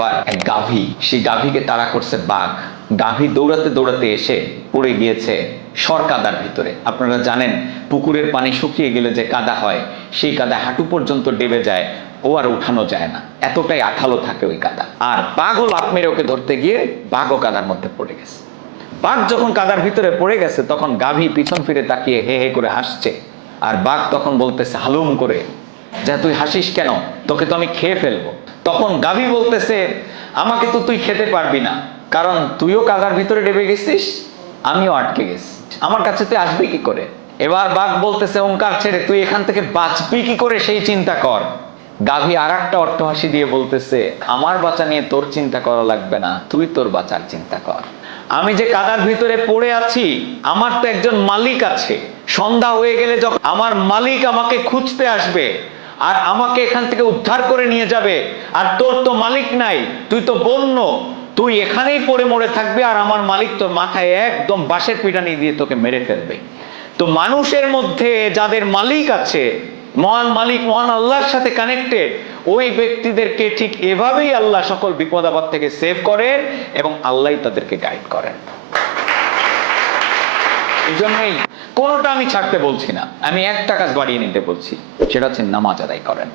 একবার এক গাভী, সেই গাভীকে তাড়া করছে বাঘ। গাভী দৌড়াতে দৌড়াতে এসে পড়ে গিয়েছে সরকাদার ভিতরে। আপনারা জানেন পুকুরের পানি শুকিয়ে গেলে যে কাদা হয়, সেই কাদা হাঁটু পর্যন্ত ডেবে যায়, ও আর উঠানো যায় না, এতটাই আঠালো থাকে ওই কাদা। আর বাঘও লাফ মেরে ওকে ধরতে গিয়ে বাঘও কাদার মধ্যে পড়ে গেছে। বাঘ যখন কাদার ভিতরে পড়ে গেছে তখন গাভী পিছন ফিরে তাকিয়ে হে হে করে হাসছে। আর বাঘ তখন বলতেছে হালুম করে, যে তুই হাসিস কেন, তোকে তো আমি খেয়ে ফেলবো। তখন গাভী বলতেছে, আমাকে তো তুই খেতে পারবি না, কারণ তুইও কাদার ভিতরে ডেবে গেছিস, আমিও আটকে গেছি, আমার কাছে তুই আসবি কি করে। এবার বাঘ বলতেছে, ওঙ্কার ছেড়ে তুই এখান থেকে বাঁচবি কি করে সেই চিন্তা কর। গাভী আর একটা অট্টহাসি দিয়ে বলতেছে, আমার বাঁচা নিয়ে তোর চিন্তা করা লাগবে না, তুই তোর বাঁচার চিন্তা কর। আমি যে কাদার ভিতরে পড়ে আছি, আমার তো একজন মালিক আছে। সন্ধ্যা হয়ে গেলে যখন আমার মালিক আমাকে খুঁজতে আসবে আর আমাকে এখান থেকে উদ্ধার করে নিয়ে যাবে, আর তোর তো মালিক নাই, তুই তো বন্য, তুই এখানেই পড়ে মরে থাকবে, আর আমার মালিক তোর মাথায় একদম বাঁশের পিটানি দিয়ে তোকে মেরে ফেলবে। তো মানুষের মধ্যে যাদের মালিক আছে, মহান মালিক মহান আল্লাহর সাথে কানেক্টেড, ওই ব্যক্তিদেরকে ঠিক এভাবেই আল্লাহ সকল বিপদ আপদ থেকে সেভ করেন এবং আল্লাহই তাদেরকে গাইড করেন। এই জন্যই কোনোটা আমি ছাড়তে বলছি না, আমি একটা কাজ বাড়িয়ে নিতে বলছি, সেটা হচ্ছে নামাজ আদায় করেন।